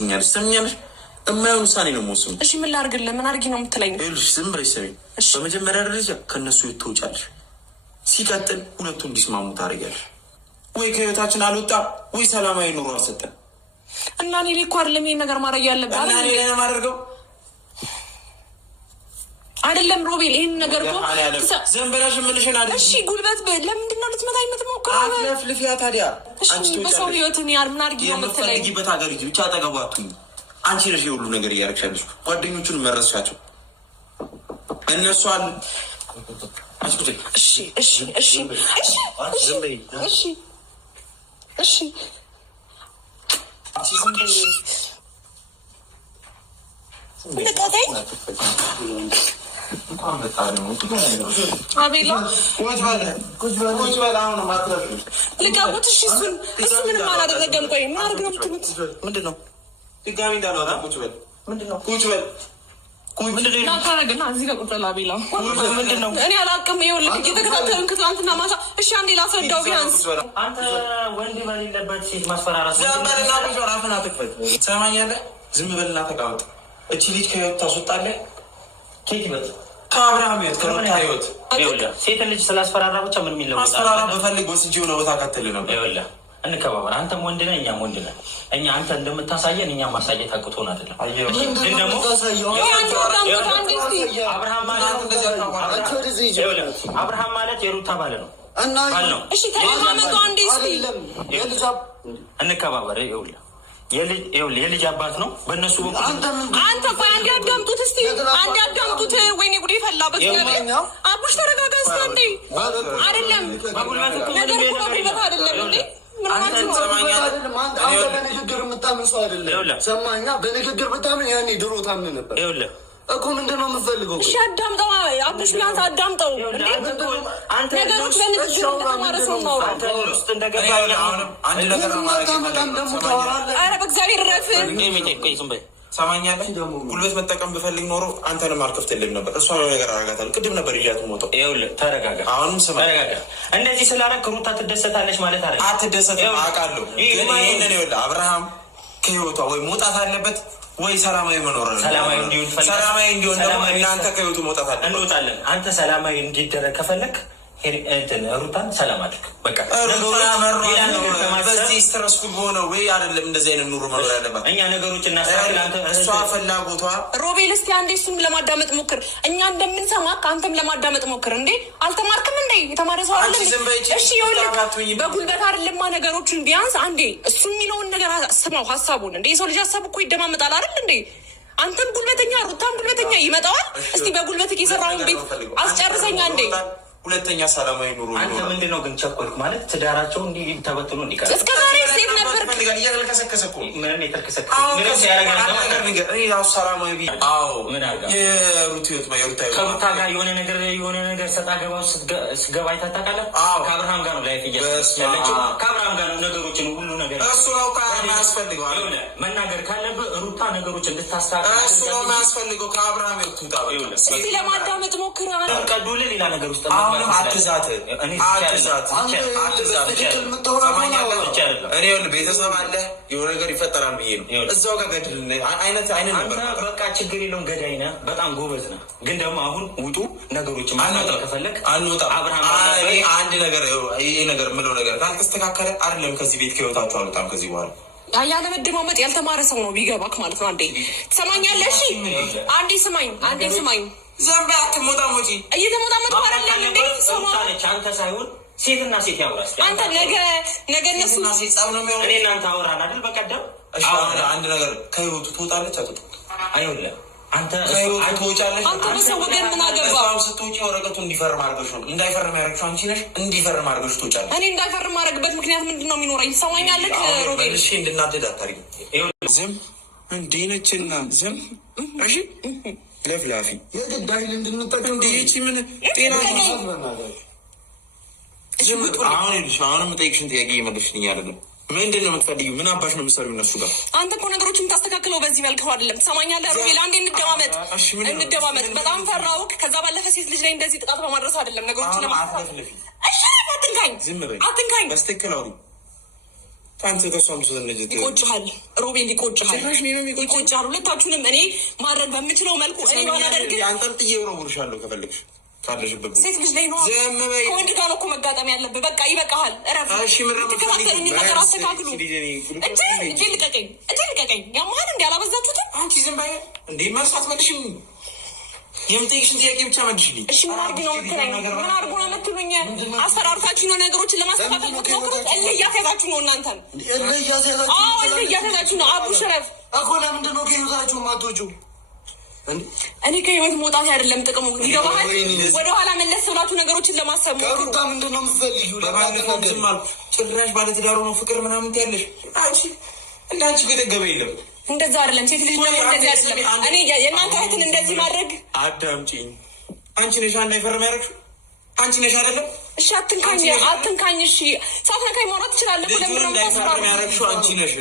ትወስኛለሽ። ሰምኛለሽ? የማይሆን ውሳኔ ነው የምወስነው። እሺ ምን ላድርግልህ? ምን አድርጊ ነው የምትለኝ? ይኸውልሽ ዝም ብለሽ ስሚኝ። በመጀመሪያ ደረጃ ከእነሱ ትወጫለሽ። ሲቀጥል ሁለቱ እንዲስማሙ ታደርጊያለሽ። ወይ ከህይወታችን አልወጣ ወይ ሰላማዊ ኑሮ አልሰጠን እና እኔ እኮ አይደለም ይሄን ነገር ማድረግ ያለብህ። እና እኔ ላይ ነው የማደርገው አይደለም ሮቤል፣ ይሄን ነገር እኮ ዝም ብለሽ የምልሽን አይደል? እሺ ጉልበት ለምንድን ነው ልትመታኝ የምትሞክረው? አትለፍልፊያ ታዲያ። እሺ በሰው ህይወትን ያር ምን አድርጊ ነው የምትለኝ? የምትፈልጊበት ሀገር ሂጂ ብቻ አጠገቡ አትሁኝ። አንቺ ነሽ የሁሉ ነገር እያደረግሻለሽ። ጓደኞቹን መረስሻቸው እነሱ አሉ። እሺ እሺ እሺ እሺ እሺ ልቀቀኝ አቤላ፣ ልቀቁት። እሺ እሱ ምንም አላደረገም። ቆይ ምን አድርግ ነው የምትሉት? ምንድን ነው ድጋሚ እንዳልሆነ ቁጭ በል። ምንድን ነው ቁጭ በል ናታረግና እዚህ ጋር ቁጭ በል አቤላ። ምንድን ነው እኔ አላቅም። ይኸውልህ እየተከታተልን ከትናንትና ማታ። እሺ አንዴ ላስረዳው ቢያንስ። አንተ ወንድ በሌለበት ሴት ማስፈራራት ሰማኛለህ? ዝም በልና ተቀመጥ። እቺ ልጅ ከህይወት ታስወጣለህ። ኬት ይመጥ ከአብርሃም ህይወት ከሩታ ህይወት። ሴት ልጅ ስላስፈራራ ብቻ ምን የሚለው ማስፈራራ በፈልግ ወስጄ የሆነ ቦታ ከተል ነበር። ይኸውልህ እንከባበር። አንተም ወንድ ነህ፣ እኛም ወንድ ነህ። እኛ አንተ እንደምታሳየን እኛም ማሳየት አቅቶን አይደለም። ግን ደግሞ አብርሃም ማለት የሩታ ባለ ነው። እሺ ተለማመጡ አንዴ እስኪ እንከባበር። የልጅ አባት ነው በእነሱ በኩል። አንተ ቆይ አንዴ አዳምጡት እስኪ፣ አንዴ አዳምጡት። ወይኔ ጉዴ ፈላበት። አቡሽ ተረጋጋ እስኪ አንዴ። አይደለም ነገር እኮ በጉልበት አይደለም እንዴ። አንተ በንግግር የምታምን ሰው አይደለም። ሰማኛ በንግግር ብታምን ያኔ ድሮ ታምን ነበር እኮ። ምንድን ነው የምፈልገው? እሺ አዳምጠው አቡሽ፣ ቢያንስ አዳምጠው። ነገሮች በንግግር እንደተማረ ሰው ማውራት። ኧረ በእግዚአብሔር ረፍ። ሰማኛለህ? ጉልበት መጠቀም ብፈልግ ኖሮ አንተንም አልከፍትልም ነበር። እሷ ነገር አረጋታለሁ። ቅድም ነበር እያት ሞጠው። ይኸውልህ ተረጋጋ። አሁንም ስማ፣ እንደዚህ ስላደረግ ሩታ ትደሰታለች ማለት አለ። አትደሰትም አውቃለሁ። ግን ይህንን ይኸውልህ አብርሃም ከህይወቷ ወይ መውጣት አለበት ወይ ሰላማዊ መኖር አለበት። ሰላማዊ እንዲሆን ደግሞ እናንተ ከህይወቱ መውጣት አለበት። እንወጣለን። አንተ ሰላማዊ እንዲደረግ ከፈለግ ሩታን ሰላም አድርግ። በቃ በዚህ ስትረስፉል በሆነ ወይ አይደለም እንደዚህ አይነት ኑሮ መኖር ያለባት። እኛ ነገሮች እሷ ፍላጎቷ። ሮቤል እስቲ አንዴ እሱም ለማዳመጥ ሞክር። እኛ እንደምንሰማ ከአንተም ለማዳመጥ ሞክር። እንዴ አልተማርክም እንዴ? የተማረ ሰው አለ። እሺ ይኸውልህ በጉልበት አይደለማ ነገሮችን። ቢያንስ አንዴ እሱ የሚለውን ነገር ስማው፣ ሀሳቡን። እንዴ የሰው ልጅ ሀሳብ እኮ ይደማመጣል አይደል እንዴ? አንተም ጉልበተኛ ሩታም ጉልበተኛ ይመጣዋል። እስቲ በጉልበት የሰራውን ቤት አስጨርሰኛ እንዴ። ሁለተኛ ሰላማዊ ኑሮ። አንተ ምንድን ነው ግን ቸኮልክ? ማለት ትዳራቸው እንዲህ ተበትኖ እንዲቀር እስከ ዛሬ ሴት ነበር እየተልከሰከሰ እኮ ምንም የተልከሰከሰ ሰላማዊ ከሩታ ጋር የሆነ ነገር ሰጣ ገባ ስገባ አይተህ ታውቃለህ? ከአብርሃም ጋር ነው ላይፍ እያለችው ከአብርሃም ጋር ነው ነገሮችን ሁሉ ነገር እሱ ነው ከማያስፈልገው መናገር ካለብህ ሩታ ነገሮች እንድታስታውቅ እሱ ነው የማያስፈልገው። ከአብርሃም ትውጣ። ለማዳመጥ ሞክር። ቀዱልህ ሌላ ነገር ውስጥ አትዛት። እኔ ቤተሰብ አለ የሆነ ነገር ይፈጠራል ብዬ ነው እዛው ጋር ገድል አይነት ነበር። በቃ ችግር የለውም። ገዳይ ነህ፣ በጣም ጎበዝ ነህ። ግን ደግሞ አሁን ውጡ ነገሮች ማናጠር ከፈለግ አንወጣም። አንድ ነገር ይሄ ነገር የምለው ነገር ካልተስተካከለ አይደለም ከዚህ ቤት ከህይወታችሁ አልወጣም ከዚህ በኋላ። ያለ መደማመጥ ያልተማረ ሰው ነው ቢገባክ ማለት ነው። አንዴ ትሰማኛለህ? እሺ አንዴ ስማኝ። ዘንባ አትሞጣሞጪ። እየተሞጣመጥኩ አይደለም እንዴ? ሰማች አንተ ሳይሆን ሴትና ሴት ያውራስ። አንተ ነገ እነሱ ሴት ጻው ነው የሚሆነው። እኔ እናንተ አወራን አይደል በቀደም። እሺ አንድ ነገር ከህይወቱ ትወጣለች አትወጣም? አይውልህ አንተ ከህይወቱ ትወጫለሽ። አንተ በሰው ወገን ምን አገባ? ስትወጪ ወረቀቱ እንዲፈርም አድርገሽ ነው። እንዳይፈርም ያደረግሽው አንቺ ነሽ። እንዲፈርም አድርገሽ ትወጫለሽ። እኔ እንዳይፈርም ማድረግበት ምክንያት ምንድን ነው የሚኖረኝ? ትሰማኛለህ ሮቤል? እሺ እንድናደድ አታርጊ። ዝም እንዲህ ነችና ዝም። እሺ ለፍላፊ የግድ ኃይል እንድንጠቀም እንዲህ ምን ጤና አሁን የምጠይቅሽን ጥያቄ እየመለስሽልኝ አይደለም። ምንድን ነው የምትፈልጊው? ምን አባሽ ነው የምትሰሪው እነሱ ጋር? አንተ እኮ ነገሮችን የምታስተካክለው በዚህ መልክ አይደለም። ትሰማኛለህ ሮቤል? አንዴ እንደማመጥ በጣም ፈራውክ። ከዛ ባለፈ ሴት ልጅ ላይ እንደዚህ ጥቃት በማድረስ አይደለም ነገሮችን ለማስተካከል። እሺ አትንካኝ፣ ዝም በይ፣ አትንካኝ። በስትክክል አውሪ። አንተ ከሷም ስለነጅ ይቆጭሃል፣ ሮቤል ይቆጭሃል፣ ይቆጭሃል። ሁለታችሁንም እኔ ማድረግ በምችለው መልኩ እኔ ባላደርግ አንተን ጥዬ ወረውርሻለሁ ከፈለግሽ ካለሽበት ሴት ልጅ ላይ ነው ከወንድ ጋር እኮ መጋጠም ያለብህ። በቃ ይበቃሃል፣ እረፍ። ትከታተሉኝ ነገር አስተካክሉ። እጄ ልቀቀኝ፣ እጄ ልቀቀኝ። ያማን እንዲ አላበዛችሁትም? አንቺ ዝም በይ እንዴ! መልስ አትመልሽም። የምጠይቅሽን ጥያቄ ብቻ መልሽልኝ። እሺ ምን አድርጊ ነው የምትለኝ? ምን አድርጎ ነው የምትሉኝ? አሰራርታችሁ ነው ነገሮችን ለማስተካከል የምትሞክሩት። እልህ እያስያዛችሁ ነው እናንተን። እልህ እያስያዛችሁ ነው። አቡ ሽረፍ እኮ ለምንድን ነው ከህይወታችሁ የማትወጪው? እኔ ከህይወት መውጣት አይደለም ጥቅሙ፣ ይገባሃል? ወደኋላ መለስ ብላችሁ ነገሮችን ለማሰብ ሞክሩ። ከሩታ ምንድን ነው የምትፈልጊው? ጭራሽ ባለትዳሩ ነው ፍቅር ምናምን ትያለሽ። አንቺ እንደ አንቺ ገደገበ የለም። እንደዛ አይደለም። ሴት ልጅ ደግሞ እንደዚህ አይደለም። እኔ የእናንተ እህትን እንደዚህ ማድረግ አዳምጪኝ። አንቺ ነሽ አንድ አይፈርም ያደረግሽው አንቺ ነሽ አይደለም? እሺ አትንካኝ፣ አትንካኝ። እሺ ሳትነካኝ ማውራት ትችላለህ። ለምን ነው ያደረግሽው? አንቺ ነሽ።